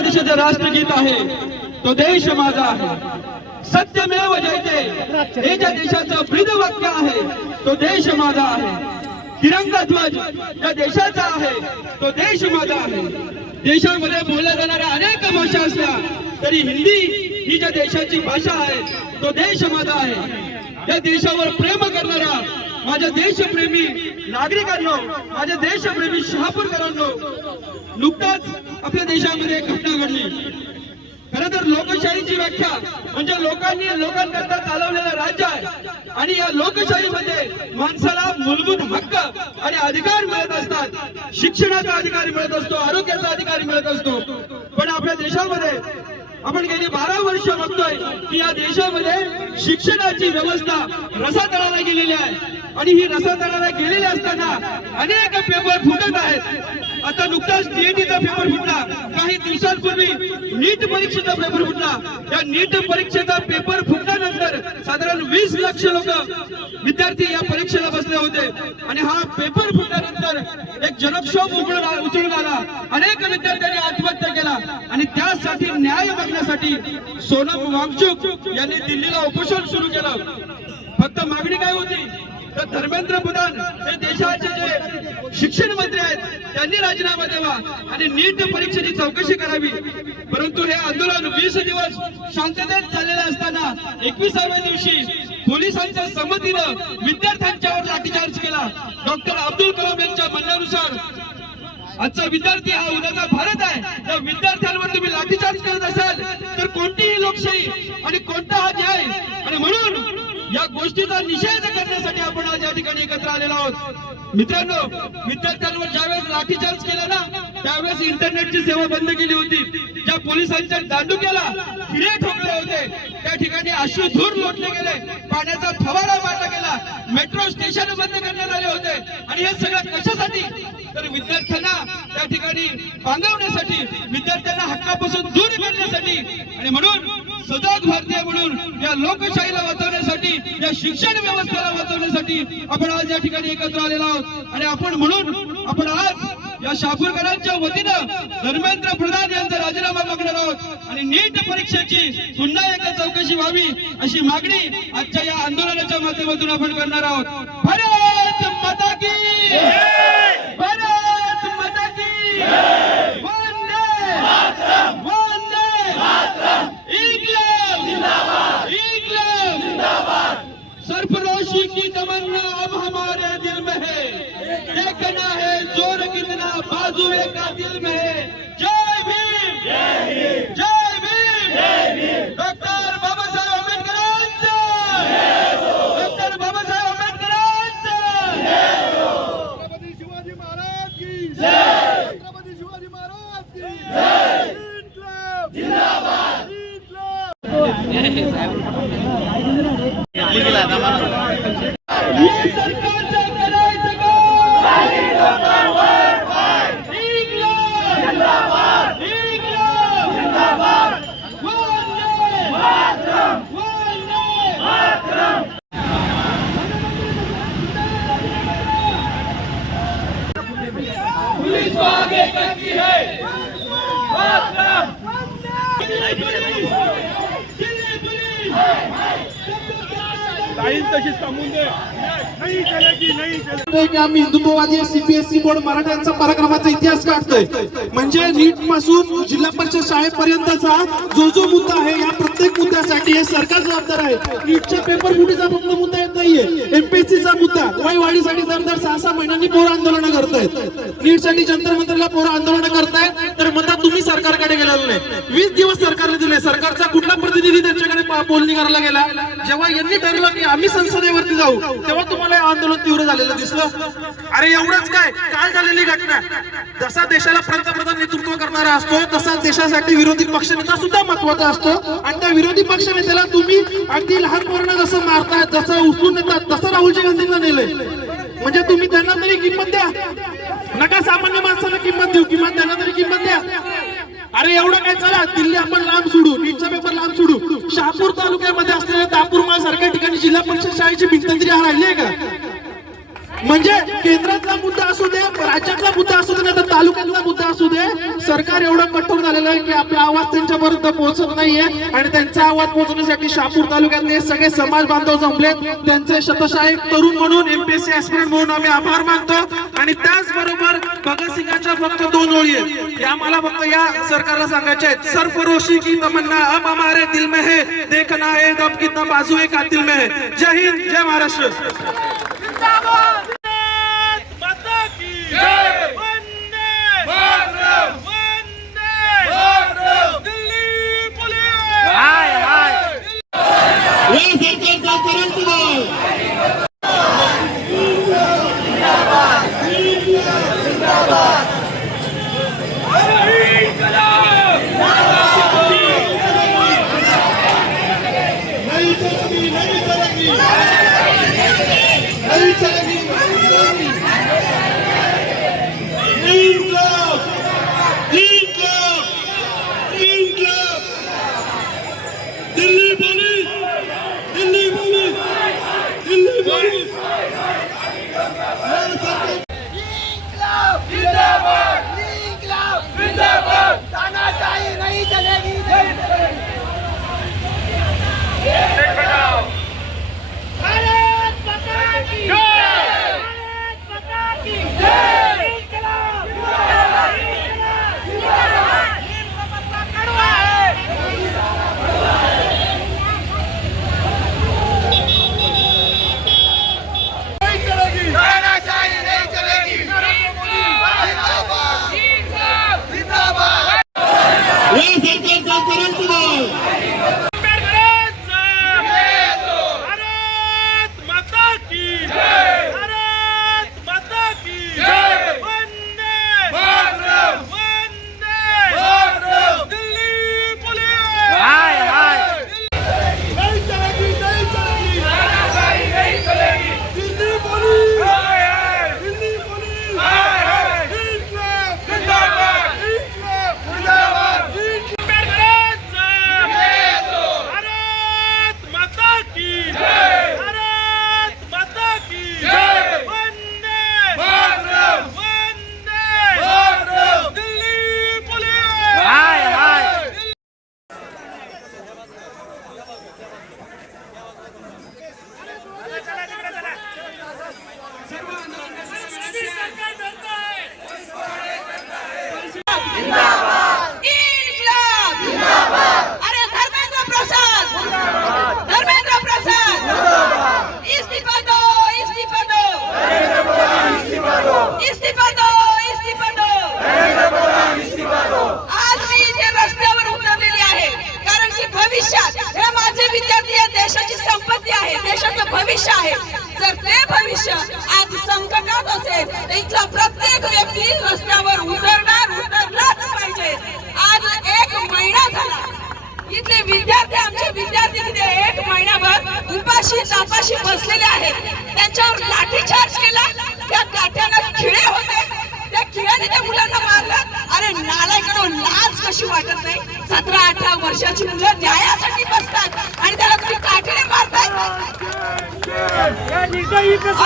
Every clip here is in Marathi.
माझ्या देशाचं राष्ट्रगीत आहे तो देश माझा आहे, सत्यमेव जयते हे ज्या देशाचं ब्रीद वाक्य आहे तो देश माझा आहे, तिरंगा ध्वज या देशाचा आहे तो देश माझा आहे। देशामध्ये बोलल्या जाणाऱ्या अनेक भाषा असल्या तरी हिंदी ही ज्या देशाची भाषा आहे तो देश माझा आहे। या देशावर प्रेम करणारा माझ्या देशप्रेमी नागरिकांनो, माझ्या देशप्रेमी शहापूरकरांनो, नुकताच आपल्या देशामध्ये एक घटना घडली। खरं तर लोकशाहीची व्याख्या म्हणजे लोकांकरता चालवलेलं राज्य आहे आणि या लोकशाहीमध्ये माणसाला मूलभूत हक्क आणि अधिकार मिळत असतात। शिक्षणाचा अधिकार मिळत असतो, आरोग्याचा अधिकार मिळत असतो, पण आपल्या देशामध्ये आपण गेली 12 वर्ष बघतोय की या देशामध्ये शिक्षणाची व्यवस्था रसातळाला गेलेली आहे आणि ही रसातळाला गेलेली असताना अनेक पेपर फुटत आहेत। आता नुकताच टीईटीचा पेपर फुटला, काही दिवसांपूर्वी नीट परीक्षेचा पेपर फुटला। या नीट परीक्षेचा पेपर फुटल्यानंतर साधारण 20 लाख लोक विद्यार्थी या परीक्षेला बसले होते आणि हा पेपर फुटल्यानंतर एक जनक्षोभ उचलून आला। अनेक विद्यार्थ्यांनी आत्महत्या केला आणि त्यासाठी न्याय मागण्यासाठी सोनम वांगचुक यांनी दिल्लीला उपोषण सुरू केलं। फक्त मागणी काय होती तर धर्मेंद्र प्रधान हे देशाचे जे शिक्षण मंत्री आहेत त्यांनी राजीनामा द्यावा आणि नीट परीक्षेची चौकशी करावी। परंतु हे आंदोलन 20 दिवस शांततेत चाललेलं असताना 21व्या दिवशी पोलिसांच्या संमतीनं विद्यार्थ्यांच्यावर लाठीचार्ज केला। डॉक्टर अब्दुल कलाम यांच्या म्हणण्यानुसार आजचा विद्यार्थी हा उद्याचा भारत आहे, त्या विद्यार्थ्यांवर तुम्ही लाठीचार्ज करत असाल तर कोणतीही लोकशाही आणि कोणता हा न्याय, आणि म्हणून या गोष्टीचा निषेध करण्यासाठी आपण आज या ठिकाणी एकत्र आलेलो आहोत। मित्रांनो, विद्यार्थ्यांवर ज्यावेळेस लाठीचार्ज केला ना त्यावेळेस इंटरनेटची सेवा बंद केली होती। ज्या पोलिसांच्या दांडुक्याला खिळे ठोकले होते त्या ठिकाणी अश्रुधूर लोटले गेले, पाण्याचा फवारा मारला गेला, मेट्रो स्टेशन बंद करण्यात आले होते आणि हे सगळं कशासाठी तर विद्यार्थ्यांना त्या ठिकाणी बांधवण्यासाठी, विद्यार्थ्यांना हक्कापासून दूर करण्यासाठी। आणि म्हणून सजग भारतीय म्हणून या लोकशाहीला वाचवण्यासाठी, या शिक्षण व्यवस्थेला वाचवण्यासाठी आपण आज या ठिकाणी एकत्र आलेलो आहोत। आणि आपण आज या शहापूरकरांच्या वतीनं धर्मेंद्र प्रधान यांचा राजीनामा मागणार आहोत आणि नीट परीक्षेची पुन्हा एकदा चौकशी व्हावी अशी मागणी आजच्या या आंदोलनाच्या माध्यमातून आपण करणार आहोत। भारत माता की जय, भारत माता की जय, वंदे मातरम, वंदे मातरम, इन्कलाब जिंदाबाद, इन्कलाब जिंदाबाद। सरफरोशी की तमन्ना अब हमारे दिल में है, देखना है जोर कितना बाजुए का दिल में है। जय भीम, जय भीम, जय भीम, जय भीम। डॉक्टर बाबासाहेब आंबेडकरांचा जय हो, डॉक्टर बाबासाहेब आंबेडकरांचा जय हो। छत्रपती शिवाजी महाराज की जय, छत्रपती शिवाजी महाराज की जय, इन्कलाब जिंदाबाद, इन्कलाब। पुलिस को आगे करती है आम्ही हिंदुत्ववादी सीपीएससी बोर्ड मराठ्यांचा पराक्रमाचा इतिहास काढतोय। म्हणजे नीट पासून जिल्हा परिषद शाळेपर्यंतचा जो मुद्दा आहे या प्रत्येक मुद्द्यासाठी हे सरकार जबाबदार आहे। नीटच्या पेपर फुटीचा फक्त मुद्दा येत नाहीये, एमपीएससीचा मुद्दा, वयवाढीसाठी दर 6 महिन्यांनी पोरं आंदोलन करतायत, नीटसाठी जंतर मंतरला पोरं आंदोलन करतायत, तर म्हणतात तुम्ही सरकारकडे गेलेलं नाही। 20 दिवस सरकारने दिले, सरकारचा कुठला प्रतिनिधी त्यांच्याकडे बोलणी करायला गेला? जेव्हा यांनी ठरलं की आम्ही संसदेवरती जाऊ तेव्हा तुम्हाला आंदोलन तीव्र झालेलं दिसलं। अरे एवढंच काय, काल झालेली घटना, जसा देशाला पंतप्रधान नेतृत्व करणारा असतो तसा देशासाठी विरोधी पक्षनेता सुद्धा महत्वाचा असतो आणि त्या विरोधी पक्षनेत्याला तुम्ही अगदी लहान पोरांना जसं मारताय, जसं उचलून नेतात, तसं राहुलजी गांधींना नेलंय। म्हणजे तुम्ही त्यांना तरी किंमत द्या, नका सामान्य माणसाला किंमत देऊ, किंमत त्यांना तरी किंमत द्या। अरे एवढं काय, चला दिल्ली आपण लांब सोडू, नीटचा पेपर लांब सोडू, शहापूर तालुक्यामध्ये असलेल्या दापूरमाळ सारख्या ठिकाणी जिल्हा परिषद शाळेची भिंत तरी राहिली आहे का? म्हणजे केंद्रातला मुद्दा असू दे, राज्यातला मुद्दा असू दे, नाही तर तालुक्यातला मुद्दा असू दे, सरकार एवढं कठोर झालेलं आहे की आपला आवाज त्यांच्यापर्यंत पोहोचत नाहीये आणि त्यांचा आवाज पोहोचवण्यासाठी शहापूर तालुक्यातले सगळे समाज बांधव जमलेत. त्यांचे शतशः एक तरुण म्हणून एमपीएससी ऍस्पिरंट म्हणून आम्ही आभार मानतो. आणि त्याचबरोबर भगतसिंगांच्या फक्त 2 ओळी आहेत, या मला फक्त या सरकारला सांगायच्या आहेत. सरफरोशी की तमन्ना अब हमारे दिल में है, देखना है अब कितना बाजू एक कातिल में है. जय हिंद, जय महाराष्ट्र. भविष्य आहे. जर ते भविष्य आज संकटात असेल तर इथला प्रत्येक व्यक्ती रस्त्यावर उतरलाच पाहिजे. आज 1 महिना झाला इथले विद्यार्थी, आमचे विद्यार्थी तिथे 1 महिनाभर उपाशी तापाशी बसलेले आहेत. त्यांच्यावर लाठीचार्ज केला, त्या काठ्यानं खिळे होते, त्या खिळ्याने त्या मुलांना मारलं. अरे नालायकांनो, लाज कशी वाटत नाही? 17-18 वर्षाची मुलं न्यायासाठी बसतात आणि त्याला तुम्ही काठीने मारताय.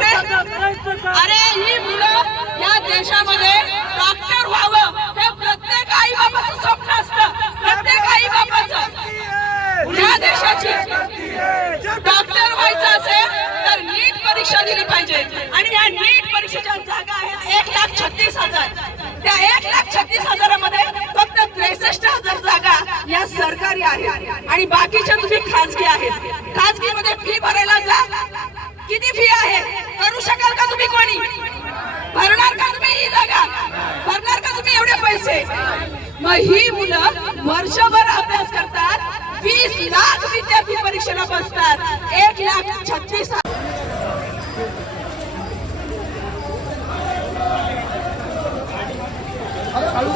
अरे ही मुलं या देशामध्ये डॉक्टर व्हावं हे प्रत्येक आई बाबाचं स्वप्न असतं. प्रत्येक आई बाबाचं या देशाची डॉक्टर व्हायचं असेल तर नीट परीक्षा दिली पाहिजे. आणि या नीट परीक्षेच्या जागा आहेत 1,36,000. त्या 1,36,000मध्ये फक्त 63,000 जागा या सरकारी आहेत आणि बाकीच्या तुम्ही खाजगी आहेत. खाजगीमध्ये फी भरायला जा. किती फी आहे? करू शकाल का तुम्ही? कोणी भरणार का तुम्ही ही जागा? भरणार का तुम्ही एवढे पैसे? मग ही मुलं वर्षभर अभ्यास करतात, 20 लाख विद्यार्थी परीक्षेला बसतात, 1,36,000. हळू